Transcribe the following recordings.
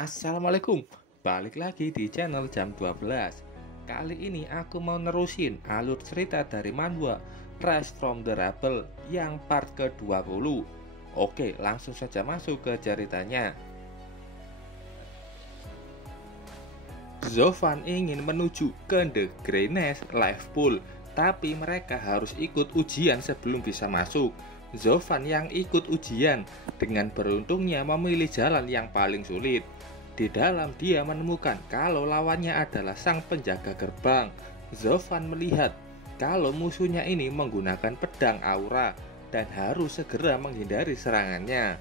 Assalamualaikum, balik lagi di channel jam 12. Kali ini aku mau nerusin alur cerita dari manhwa Rise from the Rebel yang part ke-20. Oke, langsung saja masuk ke ceritanya. Zovan ingin menuju ke The Greenness Life Pool, tapi mereka harus ikut ujian sebelum bisa masuk. Zovan yang ikut ujian dengan beruntungnya memilih jalan yang paling sulit. Di dalam dia menemukan kalau lawannya adalah sang penjaga gerbang. Zovan melihat kalau musuhnya ini menggunakan pedang aura dan harus segera menghindari serangannya.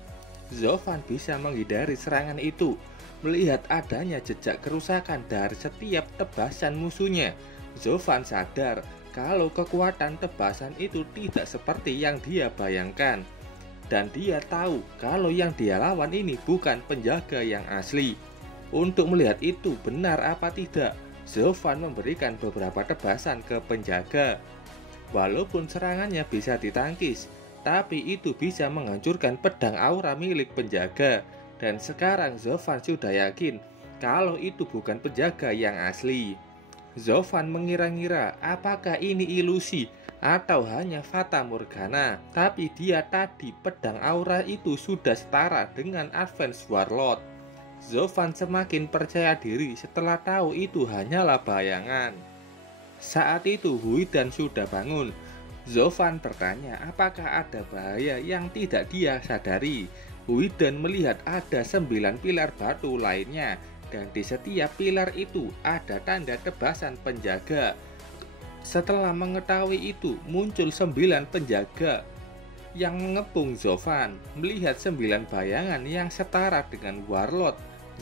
Zovan bisa menghindari serangan itu melihat adanya jejak kerusakan dari setiap tebasan musuhnya. Zovan sadar kalau kekuatan tebasan itu tidak seperti yang dia bayangkan. Dan dia tahu kalau yang dia lawan ini bukan penjaga yang asli. Untuk melihat itu benar apa tidak, Zovan memberikan beberapa tebasan ke penjaga. Walaupun serangannya bisa ditangkis, tapi itu bisa menghancurkan pedang aura milik penjaga. Dan sekarang Zovan sudah yakin kalau itu bukan penjaga yang asli. Zovan mengira-ngira apakah ini ilusi atau hanya fata morgana, tapi dia tadi pedang aura itu sudah setara dengan Advance Warlord. Zovan semakin percaya diri setelah tahu itu hanyalah bayangan. Saat itu Huidan sudah bangun. Zovan bertanya apakah ada bahaya yang tidak dia sadari. Huidan melihat ada 9 pilar batu lainnya, dan di setiap pilar itu ada tanda tebasan penjaga. Setelah mengetahui itu, muncul 9 penjaga yang mengepung Zovan. Melihat 9 bayangan yang setara dengan Warlord,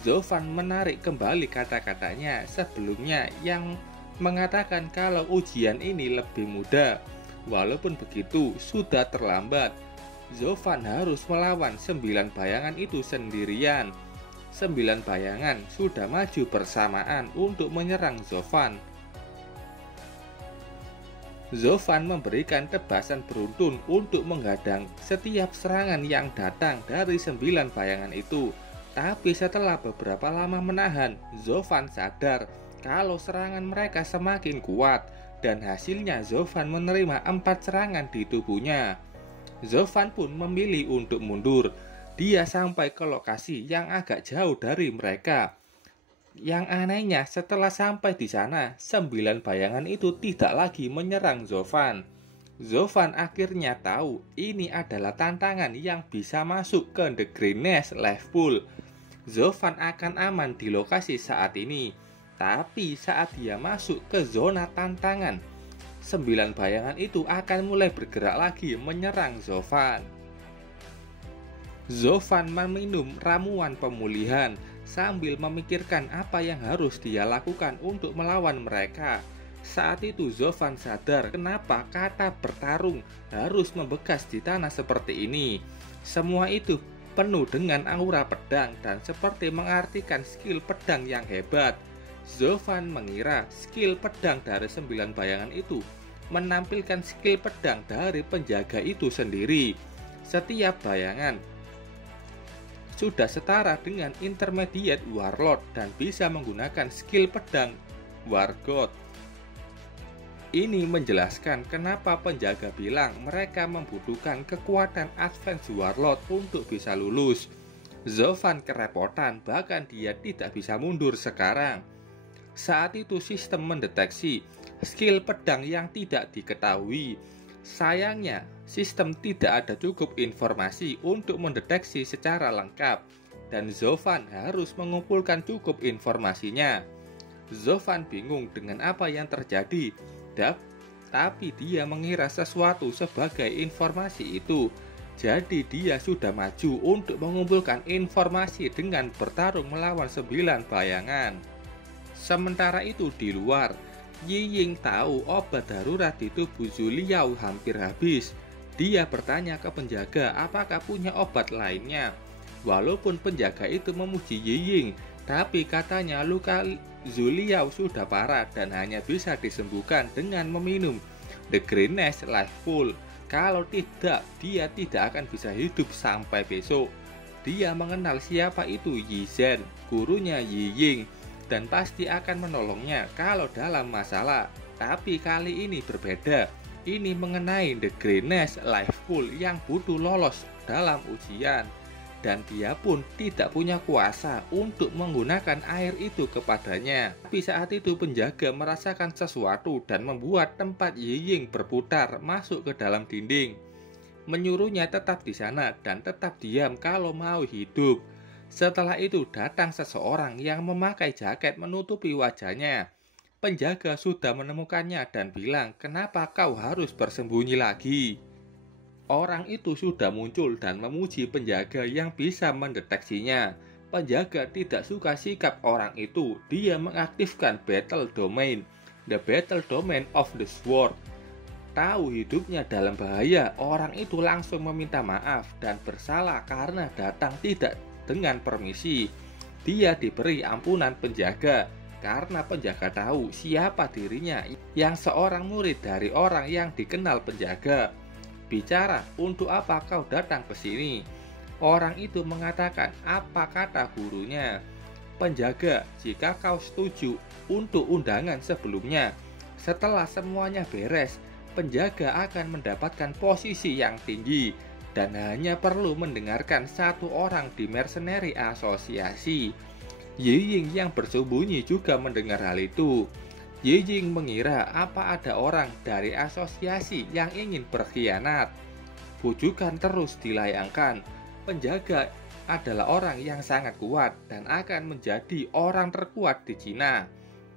Zovan menarik kembali kata-katanya sebelumnya yang mengatakan kalau ujian ini lebih mudah. Walaupun begitu, sudah terlambat. Zovan harus melawan 9 bayangan itu sendirian. 9 bayangan sudah maju bersamaan untuk menyerang Zovan. Zovan memberikan tebasan beruntun untuk menghadang setiap serangan yang datang dari 9 bayangan itu. Tapi setelah beberapa lama menahan, Zovan sadar kalau serangan mereka semakin kuat, dan hasilnya Zovan menerima 4 serangan di tubuhnya. Zovan pun memilih untuk mundur. Dia sampai ke lokasi yang agak jauh dari mereka. Yang anehnya, setelah sampai di sana, 9 bayangan itu tidak lagi menyerang Zovan. Zovan akhirnya tahu ini adalah tantangan yang bisa masuk ke The Greenness Life Pool. Zovan akan aman di lokasi saat ini, tapi saat dia masuk ke zona tantangan, 9 bayangan itu akan mulai bergerak lagi menyerang Zovan. Zovan meminum ramuan pemulihan sambil memikirkan apa yang harus dia lakukan untuk melawan mereka. Saat itu Zovan sadar kenapa kata bertarung harus membekas di tanah seperti ini. Semua itu penuh dengan aura pedang dan seperti mengartikan skill pedang yang hebat. Zovan mengira skill pedang dari 9 bayangan itu menampilkan skill pedang dari penjaga itu sendiri. Setiap bayangan sudah setara dengan intermediate warlord dan bisa menggunakan skill pedang war god. Ini menjelaskan kenapa penjaga bilang mereka membutuhkan kekuatan advance warlord untuk bisa lulus. Zovan kerepotan, bahkan dia tidak bisa mundur sekarang. Saat itu sistem mendeteksi skill pedang yang tidak diketahui. Sayangnya, sistem tidak ada cukup informasi untuk mendeteksi secara lengkap, dan Zovan harus mengumpulkan cukup informasinya. Zovan bingung dengan apa yang terjadi, tapi dia mengira sesuatu sebagai informasi itu. Jadi dia sudah maju untuk mengumpulkan informasi dengan bertarung melawan 9 bayangan. Sementara itu di luar, Yiying tahu obat darurat di tubuh Zuliao hampir habis. Dia bertanya ke penjaga apakah punya obat lainnya. Walaupun penjaga itu memuji Yiying, tapi katanya luka Zuliao sudah parah dan hanya bisa disembuhkan dengan meminum The Greenness Life Pool. Kalau tidak, dia tidak akan bisa hidup sampai besok. dia mengenal siapa itu Yi Zhen, gurunya Yi Ying, dan pasti akan menolongnya kalau dalam masalah. Tapi kali ini berbeda. Ini mengenai The Greenness Life Pool yang butuh lolos dalam ujian. Dan dia pun tidak punya kuasa untuk menggunakan air itu kepadanya. Tapi saat itu penjaga merasakan sesuatu dan membuat tempat Yi Ying berputar masuk ke dalam dinding, menyuruhnya tetap di sana dan tetap diam kalau mau hidup. Setelah itu datang seseorang yang memakai jaket menutupi wajahnya. Penjaga sudah menemukannya dan bilang, "Kenapa kau harus bersembunyi lagi?" Orang itu sudah muncul dan memuji penjaga yang bisa mendeteksinya. Penjaga tidak suka sikap orang itu. Dia mengaktifkan Battle Domain, the Battle Domain of the Sword. Tahu hidupnya dalam bahaya, orang itu langsung meminta maaf dan bersalah karena datang tidak dengan permisi. Dia diberi ampunan penjaga karena penjaga tahu siapa dirinya yang seorang murid dari orang yang dikenal penjaga. Bicara, "Untuk apa kau datang ke sini?" Orang itu mengatakan, "Apa kata gurunya?" Penjaga, "Jika kau setuju untuk undangan sebelumnya, setelah semuanya beres, penjaga akan mendapatkan posisi yang tinggi dan hanya perlu mendengarkan satu orang di Mercenary Asosiasi." Yi Ying yang bersembunyi juga mendengar hal itu. Yi Ying mengira apa ada orang dari asosiasi yang ingin berkhianat. Bujukan terus dilayangkan. Penjaga adalah orang yang sangat kuat dan akan menjadi orang terkuat di Cina,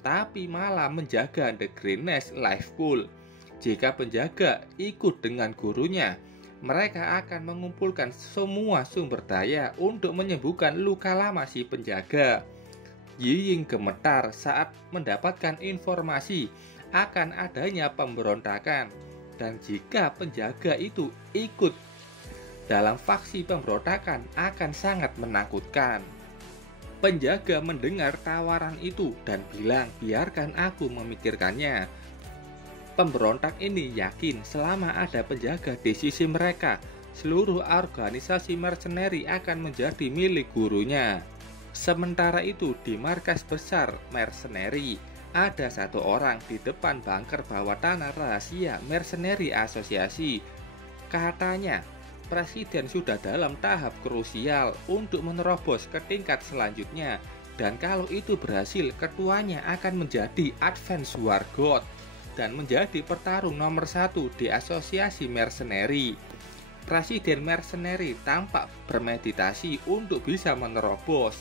tapi malah menjaga The Greenness Life Pool. Jika penjaga ikut dengan gurunya, mereka akan mengumpulkan semua sumber daya untuk menyembuhkan luka lama si penjaga. Yi Ying gemetar saat mendapatkan informasi akan adanya pemberontakan, dan jika penjaga itu ikut dalam faksi pemberontakan akan sangat menakutkan. Penjaga mendengar tawaran itu dan bilang, "Biarkan aku memikirkannya." Pemberontak ini yakin selama ada penjaga di sisi mereka, seluruh organisasi mercenary akan menjadi milik gurunya. Sementara itu di markas besar mercenary, ada satu orang di depan bunker bawah tanah rahasia Mercenary Asosiasi. Katanya, presiden sudah dalam tahap krusial untuk menerobos ke tingkat selanjutnya, dan kalau itu berhasil, ketuanya akan menjadi Advance War God dan menjadi petarung nomor 1 di asosiasi mercenary. Presiden mercenary tampak bermeditasi untuk bisa menerobos.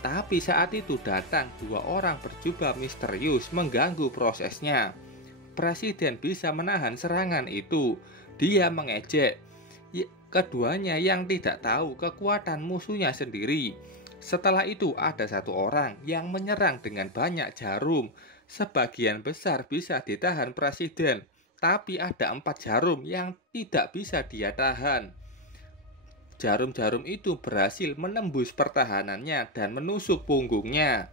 Tapi saat itu datang dua orang berjubah misterius mengganggu prosesnya. Presiden bisa menahan serangan itu. Dia mengejek keduanya yang tidak tahu kekuatan musuhnya sendiri. Setelah itu ada satu orang yang menyerang dengan banyak jarum. Sebagian besar bisa ditahan presiden, tapi ada 4 jarum yang tidak bisa dia tahan. Jarum-jarum itu berhasil menembus pertahanannya dan menusuk punggungnya.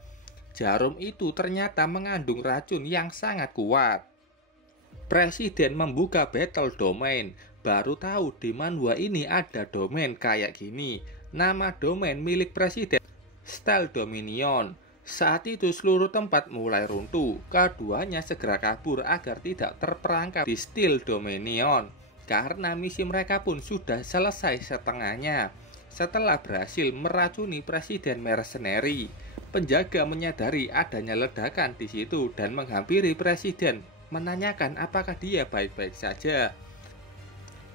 Jarum itu ternyata mengandung racun yang sangat kuat. Presiden membuka Battle Domain, baru tahu di manhwa ini ada domain kayak gini. Nama domain milik presiden, Steel Dominion. Saat itu seluruh tempat mulai runtuh. Keduanya segera kabur agar tidak terperangkap di Steel Dominion, karena misi mereka pun sudah selesai setengahnya. Setelah berhasil meracuni presiden mercenary, penjaga menyadari adanya ledakan di situ dan menghampiri presiden, menanyakan apakah dia baik-baik saja.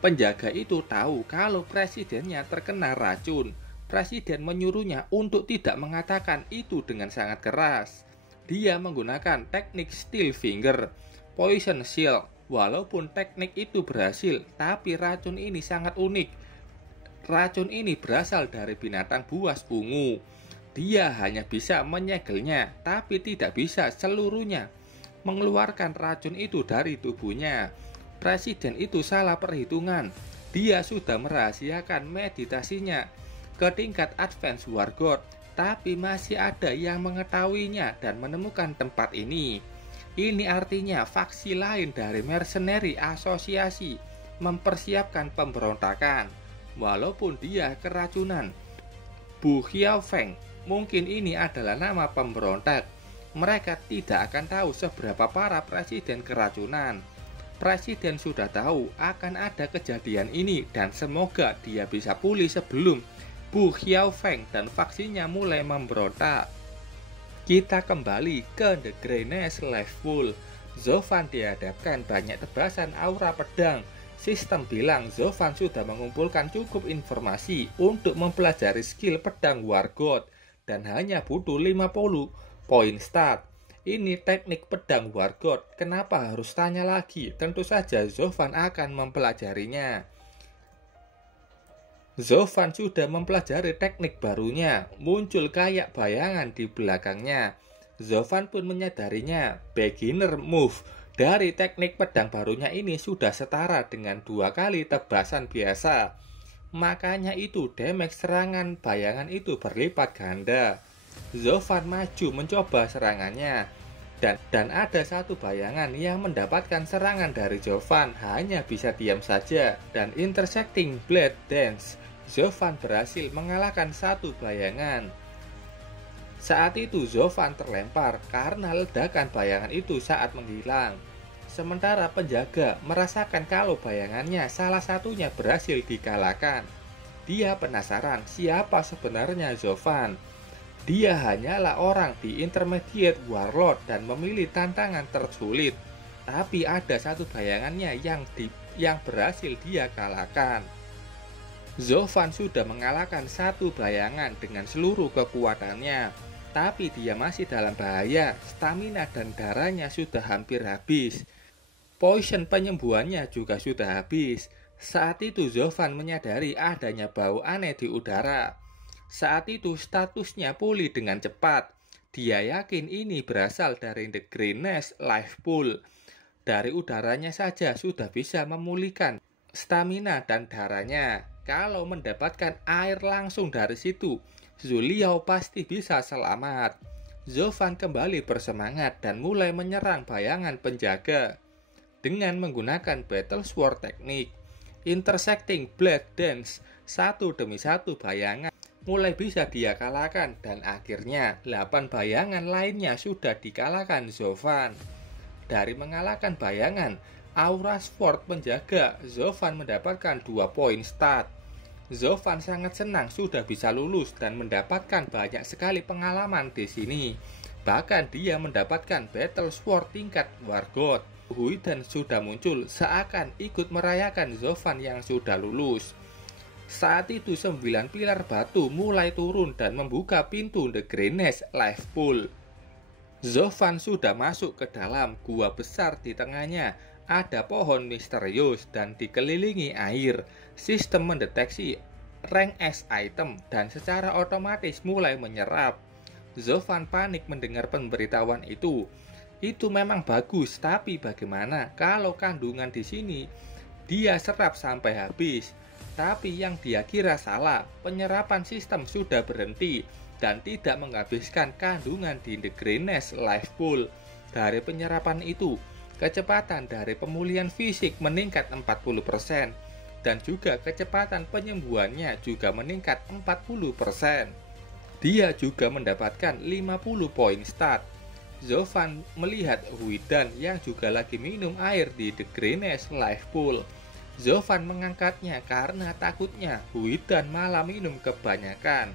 Penjaga itu tahu kalau presidennya terkena racun. Presiden menyuruhnya untuk tidak mengatakan itu dengan sangat keras. Dia menggunakan teknik Steel Finger, Poison Shield. Walaupun teknik itu berhasil, tapi racun ini sangat unik. Racun ini berasal dari binatang buas ungu. Dia hanya bisa menyegelnya, tapi tidak bisa seluruhnya mengeluarkan racun itu dari tubuhnya. Presiden itu salah perhitungan. Dia sudah merahasiakan meditasinya ke tingkat Advance War God, tapi masih ada yang mengetahuinya dan menemukan tempat ini. Ini artinya faksi lain dari Mercenary Asosiasi mempersiapkan pemberontakan. Walaupun dia keracunan, Bu Xiaofeng, mungkin ini adalah nama pemberontak. Mereka tidak akan tahu seberapa parah presiden keracunan. Presiden sudah tahu akan ada kejadian ini dan semoga dia bisa pulih sebelum Bu Xiaofeng dan faksinya mulai memberontak. Kita kembali ke The Greatness Life Pool. Zovan dihadapkan banyak tebasan aura pedang. Sistem bilang Zovan sudah mengumpulkan cukup informasi untuk mempelajari skill pedang War God dan hanya butuh 50 poin start. Ini teknik pedang War God. Kenapa harus tanya lagi? Tentu saja Zovan akan mempelajarinya. Zovan sudah mempelajari teknik barunya. Muncul kayak bayangan di belakangnya. Zovan pun menyadarinya. Beginner move dari teknik pedang barunya ini sudah setara dengan 2 kali tebasan biasa. Makanya itu damage serangan bayangan itu berlipat ganda. Zovan maju mencoba serangannya dan ada satu bayangan yang mendapatkan serangan dari Zovan hanya bisa diam saja dan intersecting blade dance. Zovan berhasil mengalahkan satu bayangan. Saat itu Zovan terlempar karena ledakan bayangan itu saat menghilang. Sementara penjaga merasakan kalau bayangannya salah satunya berhasil dikalahkan. Dia penasaran siapa sebenarnya Zovan. Dia hanyalah orang di Intermediate Warlord dan memilih tantangan tersulit. Tapi ada satu bayangannya yang berhasil dia kalahkan. Zovan sudah mengalahkan satu bayangan dengan seluruh kekuatannya. Tapi dia masih dalam bahaya. Stamina dan darahnya sudah hampir habis. Poison penyembuhannya juga sudah habis. Saat itu Zovan menyadari adanya bau aneh di udara. Saat itu statusnya pulih dengan cepat. Dia yakin ini berasal dari The Greatness Life Pool. Dari udaranya saja sudah bisa memulihkan stamina dan darahnya. Kalau mendapatkan air langsung dari situ, Zhu Liao pasti bisa selamat. Zovan kembali bersemangat dan mulai menyerang bayangan penjaga. Dengan menggunakan Battle Sword teknik Intersecting Blade Dance, satu demi satu bayangan mulai bisa dia kalahkan dan akhirnya 8 bayangan lainnya sudah dikalahkan Zovan. Dari mengalahkan bayangan Aura Sword penjaga, Zovan mendapatkan 2 poin start. Zovan sangat senang sudah bisa lulus dan mendapatkan banyak sekali pengalaman di sini. Bahkan dia mendapatkan Battle Sword tingkat War God. Huiden sudah muncul seakan ikut merayakan Zovan yang sudah lulus. Saat itu 9 pilar batu mulai turun dan membuka pintu The Greatness Life Pool. Zovan sudah masuk ke dalam gua besar. Di tengahnya ada pohon misterius dan dikelilingi air. Sistem mendeteksi rank S item dan secara otomatis mulai menyerap. Zovan panik mendengar pemberitahuan itu. Itu memang bagus, tapi bagaimana kalau kandungan di sini dia serap sampai habis? Tapi yang dia kira salah, penyerapan sistem sudah berhenti dan tidak menghabiskan kandungan di The Greatness Life Pool. Dari penyerapan itu, kecepatan dari pemulihan fisik meningkat 40% dan juga kecepatan penyembuhannya juga meningkat 40%. Dia juga mendapatkan 50 poin start. Zovan melihat Huiden yang juga lagi minum air di The Greatness Life Pool. Zovan mengangkatnya karena takutnya Huiden malah minum kebanyakan.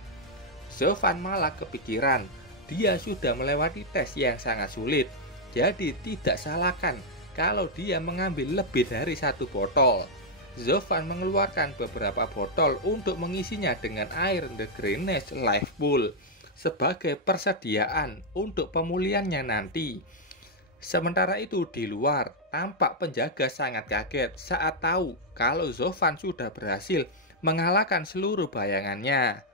Zovan malah kepikiran, dia sudah melewati tes yang sangat sulit. Jadi tidak salahkan kalau dia mengambil lebih dari 1 botol. Zovan mengeluarkan beberapa botol untuk mengisinya dengan air The Greatness Life Pool sebagai persediaan untuk pemulihannya nanti. Sementara itu di luar, tampak penjaga sangat kaget saat tahu kalau Zovan sudah berhasil mengalahkan seluruh bayangannya.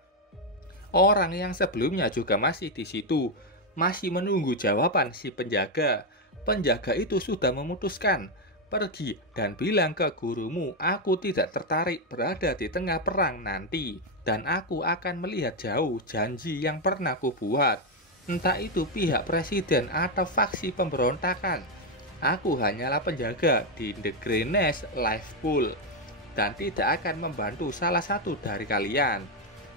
Orang yang sebelumnya juga masih di situ, masih menunggu jawaban si penjaga. Penjaga itu sudah memutuskan, pergi dan bilang ke gurumu, aku tidak tertarik berada di tengah perang nanti, dan aku akan melihat jauh janji yang pernah kubuat. Entah itu pihak presiden atau faksi pemberontakan. Aku hanyalah penjaga di The Greatness Life Pool dan tidak akan membantu salah satu dari kalian.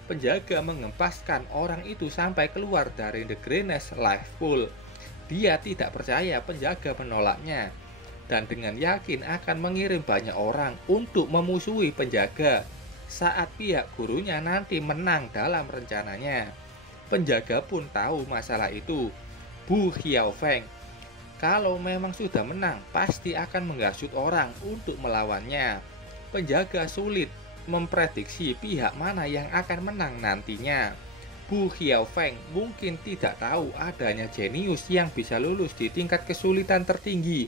Penjaga mengempaskan orang itu sampai keluar dari The Greenness Life Pool. Dia tidak percaya penjaga menolaknya, dan dengan yakin akan mengirim banyak orang untuk memusuhi penjaga saat pihak gurunya nanti menang dalam rencananya. Penjaga pun tahu masalah itu. Bu Xiaofeng, kalau memang sudah menang, pasti akan menghasut orang untuk melawannya. Penjaga sulit memprediksi pihak mana yang akan menang nantinya. Bu Xiaofeng mungkin tidak tahu adanya jenius yang bisa lulus di tingkat kesulitan tertinggi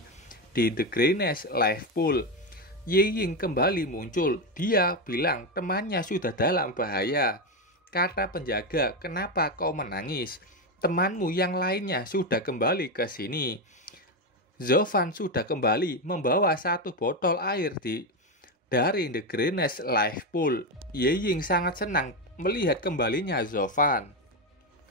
di The Greenness Life Pool. Ye Ying kembali muncul. Dia bilang temannya sudah dalam bahaya. Kata penjaga, kenapa kau menangis? Temanmu yang lainnya sudah kembali ke sini. Zovan sudah kembali membawa satu botol air dari The Greenness Life Pool. Ye Ying sangat senang melihat kembalinya Zovan.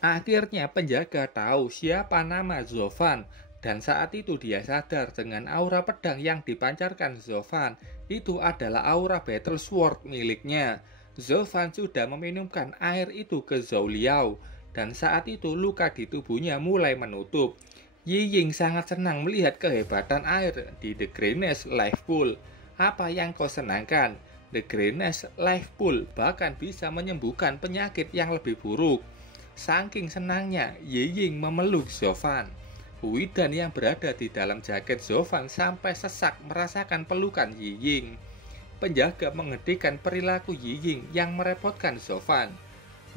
Akhirnya penjaga tahu siapa nama Zovan, dan saat itu dia sadar dengan aura pedang yang dipancarkan Zovan itu adalah aura Battle Sword miliknya. Zovan sudah meminumkan air itu ke Zhou Liao, dan saat itu luka di tubuhnya mulai menutup. Ye Ying sangat senang melihat kehebatan air di The Greenness Life Pool. Apa yang kau senangkan? The Greenness Life Pool bahkan bisa menyembuhkan penyakit yang lebih buruk. Saking senangnya, Ye Ying memeluk Zovan. Widan yang berada di dalam jaket Zovan sampai sesak merasakan pelukan Ye Ying. Penjaga menghentikan perilaku Ye Ying yang merepotkan Zovan.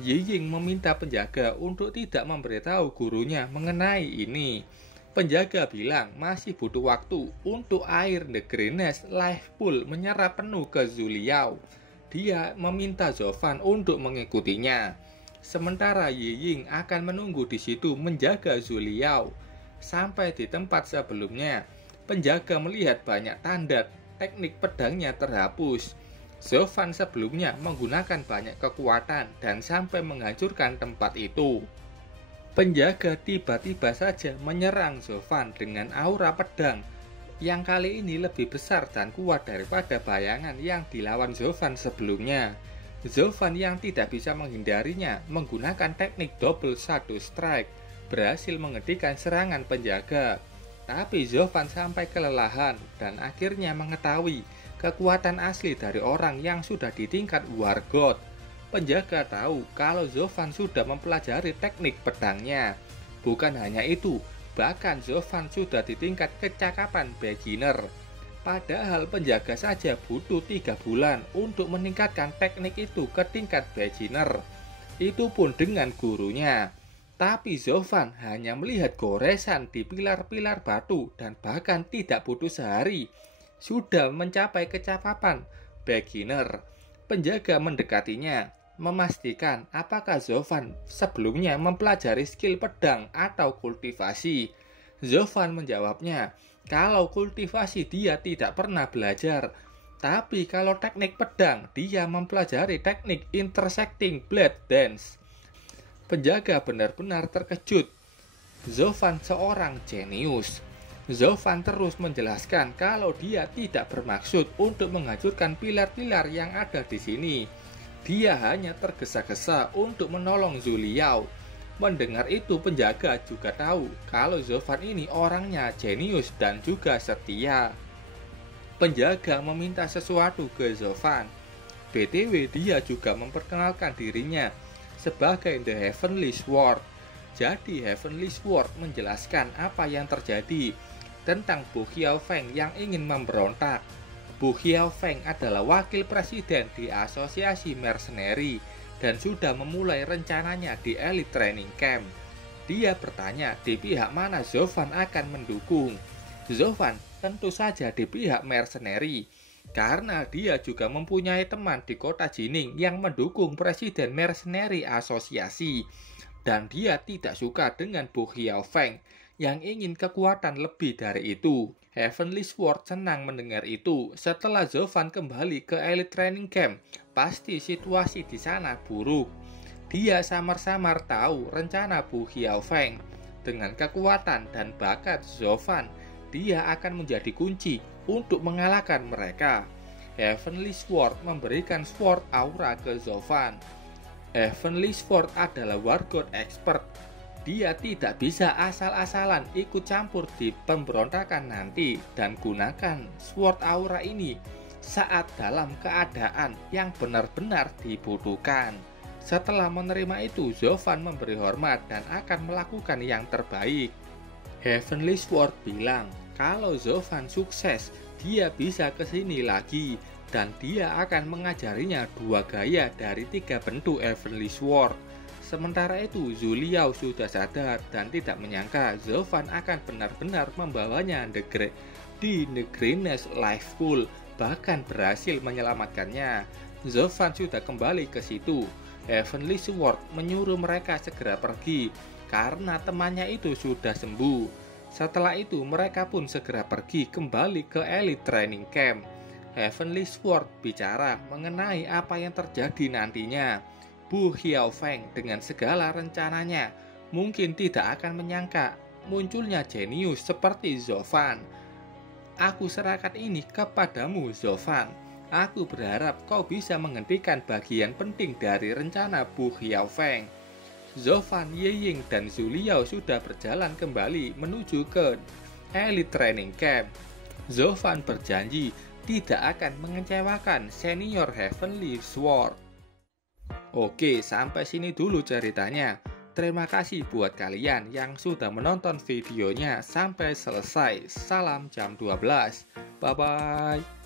Ye Ying meminta penjaga untuk tidak memberitahu gurunya mengenai ini. Penjaga bilang masih butuh waktu untuk air The Greenness Life Pool menyerap penuh ke Zhou Liao. Dia meminta Zovan untuk mengikutinya. Sementara Ye Ying akan menunggu di situ menjaga Zhou Liao. Sampai di tempat sebelumnya, penjaga melihat banyak tanda teknik pedangnya terhapus. Zovan sebelumnya menggunakan banyak kekuatan dan sampai menghancurkan tempat itu. Penjaga tiba-tiba saja menyerang Zovan dengan aura pedang yang kali ini lebih besar dan kuat daripada bayangan yang dilawan Zovan sebelumnya. Zovan yang tidak bisa menghindarinya menggunakan teknik double shadow strike berhasil menghentikan serangan penjaga. Tapi Zovan sampai kelelahan dan akhirnya mengetahui kekuatan asli dari orang yang sudah di tingkat War God. Penjaga tahu kalau Zovan sudah mempelajari teknik pedangnya. Bukan hanya itu, bahkan Zovan sudah di tingkat kecakapan beginner. Padahal penjaga saja butuh 3 bulan untuk meningkatkan teknik itu ke tingkat beginner. Itu pun dengan gurunya. Tapi Zovan hanya melihat goresan di pilar-pilar batu dan bahkan tidak butuh sehari sudah mencapai kecakapan beginner. Penjaga mendekatinya, memastikan apakah Zovan sebelumnya mempelajari skill pedang atau kultivasi. Zovan menjawabnya, kalau kultivasi dia tidak pernah belajar, tapi kalau teknik pedang dia mempelajari teknik intersecting blade dance. Penjaga benar-benar terkejut. Zovan seorang jenius. Zovan terus menjelaskan kalau dia tidak bermaksud untuk menghancurkan pilar-pilar yang ada di sini. Dia hanya tergesa-gesa untuk menolong Zhou Liao. Mendengar itu penjaga juga tahu kalau Zovan ini orangnya jenius dan juga setia. Penjaga meminta sesuatu ke Zovan. BTW dia juga memperkenalkan dirinya sebagai The Heavenly Sword. Jadi Heavenly Sword menjelaskan apa yang terjadi tentang Bu Xiaofeng yang ingin memberontak. Bu Xiaofeng adalah wakil presiden di asosiasi mercenary dan sudah memulai rencananya di Elite Training Camp. Dia bertanya di pihak mana Zovan akan mendukung. Zovan tentu saja di pihak mercenary, karena dia juga mempunyai teman di kota Jining yang mendukung presiden mercenary asosiasi. Dan dia tidak suka dengan Bu Xiaofeng yang ingin kekuatan lebih dari itu. Heavenly Sword senang mendengar itu. Setelah Zovan kembali ke Elite Training Camp, pasti situasi di sana buruk. Dia samar-samar tahu rencana Bu Xiaofeng. Dengan kekuatan dan bakat Zovan, dia akan menjadi kunci untuk mengalahkan mereka. Heavenly Sword memberikan sword aura ke Zovan. Heavenly Sword adalah War God expert. Dia tidak bisa asal-asalan ikut campur di pemberontakan nanti dan gunakan Sword Aura ini saat dalam keadaan yang benar-benar dibutuhkan. Setelah menerima itu, Zovan memberi hormat dan akan melakukan yang terbaik. Heavenly Sword bilang kalau Zovan sukses, dia bisa kesini lagi dan dia akan mengajarinya 2 gaya dari 3 bentuk Heavenly Sword. Sementara itu, Zhu Liao sudah sadar dan tidak menyangka Zovan akan benar-benar membawanya di The Greatness Life Pool, bahkan berhasil menyelamatkannya. Zovan sudah kembali ke situ. Heavenly Sword menyuruh mereka segera pergi karena temannya itu sudah sembuh. Setelah itu, mereka pun segera pergi kembali ke Elite Training Camp. Heavenly Sword bicara mengenai apa yang terjadi nantinya. Bu Xiaofeng dengan segala rencananya mungkin tidak akan menyangka munculnya jenius seperti Zovan. Aku serahkan ini kepadamu, Zovan. Aku berharap kau bisa menghentikan bagian penting dari rencana Bu Xiaofeng. Zovan, Yeying, dan Zhu Liao sudah berjalan kembali menuju ke Elite Training Camp. Zovan berjanji tidak akan mengecewakan senior Heavenly Sword. Oke, sampai sini dulu ceritanya. Terima kasih buat kalian yang sudah menonton videonya sampai selesai. Salam jam 12. Bye-bye.